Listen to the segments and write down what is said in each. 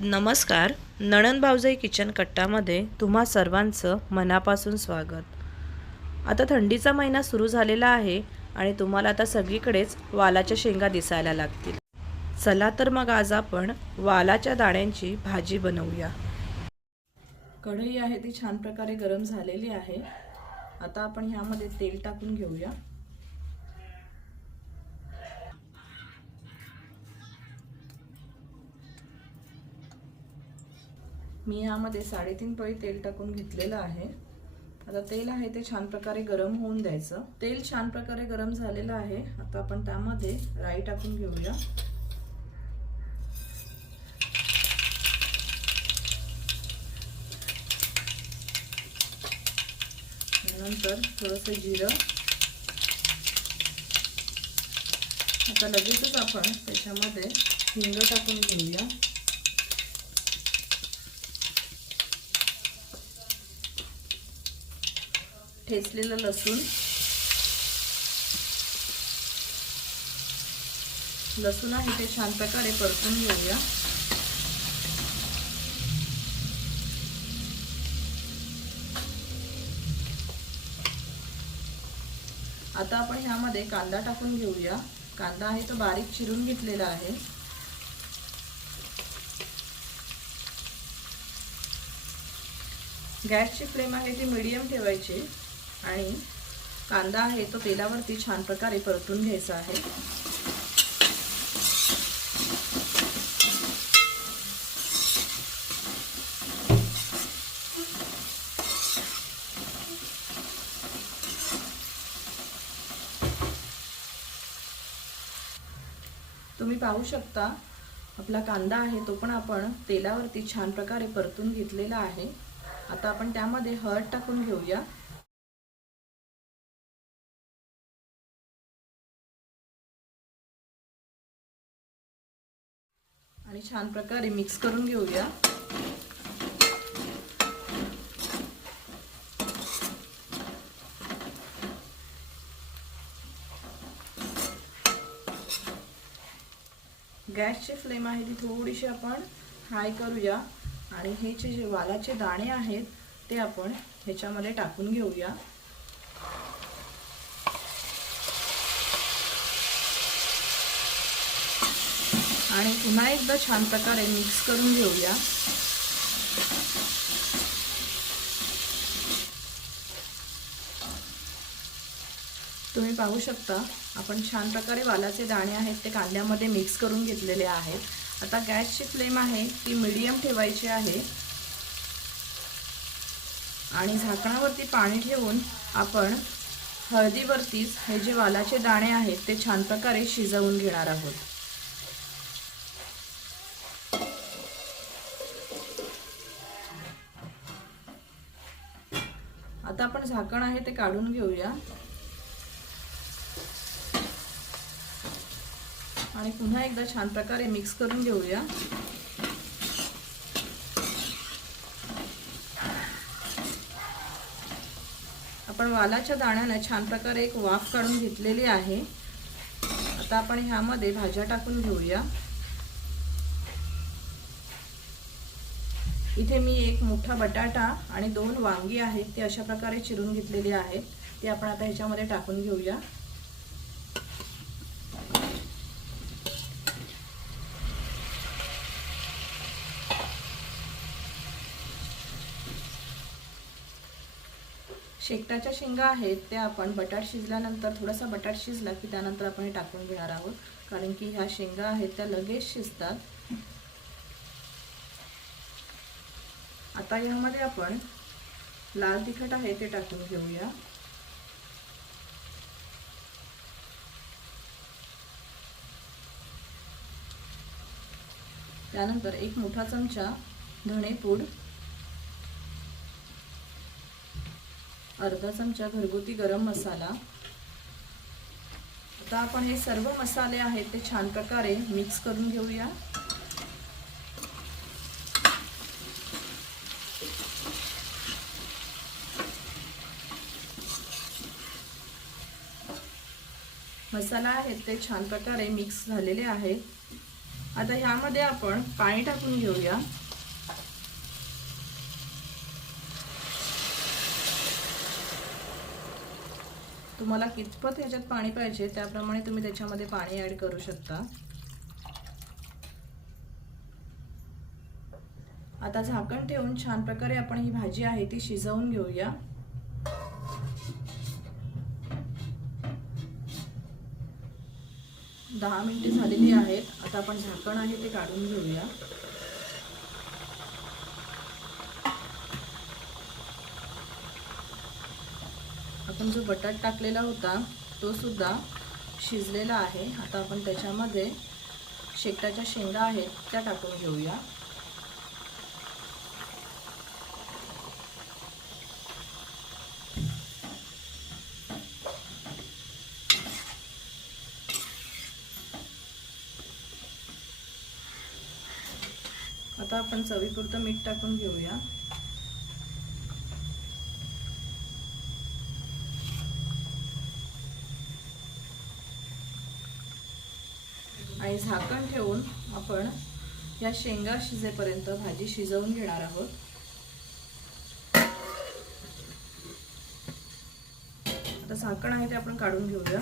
नमस्कार. नणन भाऊजाई किचन कट्टामध्ये तुम्हा सर्वांचं मनापासून स्वागत. आता थंडीचा महिना सुरू झालेला आहे आणि तुम्हाला आता सगळीकडेच वालाच्या शेंगा दिसायला लागतील. चला तर मग आज आपण वालाच्या दाण्यांची भाजी बनवूया. कढई आहे ती छान प्रकारे गरम झालेली आहे. आता आपण ह्यामध्ये तेल टाकून घेऊया. मी यामध्ये साडेतीन पळी तेल टाकून घेतलेलं आहे. आता तेल आहे ते छान प्रकारे गरम होऊन द्यायचं. तेल छान प्रकारे गरम झालेलं आहे. आता आपण त्यामध्ये राई टाकून घेऊया. नंतर थोडंसं जिरं. आता लगेचच आपण त्याच्यामध्ये हिंग टाकून घेऊया. ठेचलेलं लसूण. लसूण आहे ते छान प्रकारे परतून घेऊया. आता आपण ह्यामध्ये कांदा टाकून घेऊया. कांदा आहे तो बारीक चिरून घेतलेला आहे. गॅसची फ्लेम आहे ती मिडियम ठेवायची. आणि कांदा आहे तो तेलावरती छान प्रकारे परतून घ्यायचा आहे. तुम्ही पाहू शकता आपला कांदा आहे तो पण आपण तेलावरती छान प्रकारे परतून घेतलेला आहे. आता आपण त्यामध्ये हळद टाकून घेऊया. आणि छान प्रकारे मिक्स करून घेऊया. गॅसची फ्लेम आहे ती थोडीशी आपण हाय करूया. आणि हे जे जे वालाचे दाणे आहेत ते आपण ह्याच्यामध्ये टाकून घेऊया. आणि पुन्हा एकदा छान प्रकारे मिक्स करून घेऊया. तुम्ही पाहू शकता आपण छान प्रकारे वालाचे दाणे आहेत ते कांद्यामध्ये मिक्स करून घेतलेले आहेत. आता गॅसची फ्लेम आहे ती मिडियम ठेवायची आहे. आणि झाकणावरती पाणी ठेवून आपण हळदीवरतीच हे जे वालाचे दाणे आहेत ते छान प्रकारे शिजवून घेणार आहोत. आता आपण झाकण आहे ते काढून घेऊया. आणि पुन्हा एकदा छान प्रकारे मिक्स करून घेऊया. आपण वालाच्या दाण्यानं छान प्रकारे एक वाफ काढून घेतलेली आहे. आता आपण ह्यामध्ये भाज्या टाकून घेऊया. इथे मी एक मोठा बटाटा आणि दोन वांगी आहेत ते अशा प्रकारे चिरून घेतलेली आहेत. ते आपण आता ह्याच्यामध्ये टाकून घेऊया. शेकटाच्या शेंगा आहेत त्या आपण बटाट शिजल्यानंतर थोडासा बटाट शिजला की त्यानंतर आपण हे टाकून घेणार आहोत. कारण की ह्या शेंगा आहेत त्या लगेच शिजतात. आता यामध्ये आपण लाल तिखट आहे ते टाकून घेऊया. त्यानंतर एक मोठा चमचा धणेपूड अर्धा चमचा घरगुती गरम मसाला. आता आपण हे सर्व मसाले आहेत ते छान प्रकारे मिक्स करून घेऊया. मसाला आहेत ते छान प्रकारे मिक्स झालेले आहेत. आता ह्यामध्ये आपण पाणी टाकून घेऊया. तुम्हाला कितपत ह्याच्यात पाणी पाहिजे त्याप्रमाणे तुम्ही त्याच्यामध्ये पाणी ऍड करू शकता. आता झाकण ठेवून छान प्रकारे आपण ही भाजी आहे ती शिजवून घेऊया. दहा मिनिटे झालेली आहेत. आता आपण झाकण आहे ते काढून घेऊया. आपण जो बटाट टाकलेला होता तो सुद्धा शिजलेला आहे. आता आपण त्याच्यामध्ये शेकटाच्या शेंगा आहेत त्या टाकून घेऊया. आता आपण चवीपुरतं मीठ टाकून घेऊया. आणि झाकण ठेवून आपण या शेंगा शिजेपर्यंत भाजी शिजवून घेणार आहोत. आता झाकण आहे ते आपण काढून घेऊया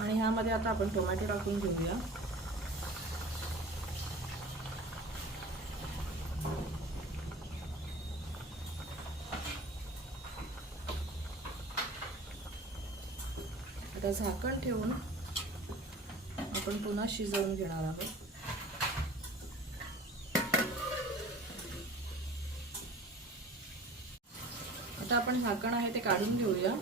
आणि ह्यामध्ये आता आपण टोमॅटो टाकून घेऊया. आता झाकण ठेवून आपण पुन्हा शिजवून घेणार आहोत. आता आपण झाकण आहे ते काढून घेऊया.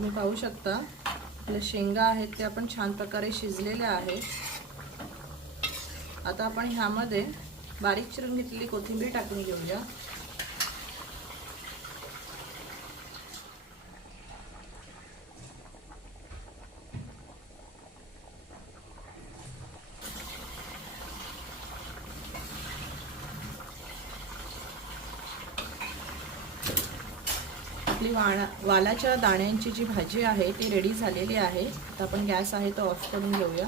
तुम्ही पाहू शकता. आपल्या शेंगा आहेत ते आपण छान प्रकारे शिजलेल्या आहेत आता आपण ह्यामध्ये बारीक चिरून घेतलेली कोथिंबीर टाकून घेऊया. आपली वाणा वालाच्या दाण्यांची जी भाजी आहे ती रेडी झालेली आहे. आता आपण गॅस आहे तो ऑफ करून घेऊया.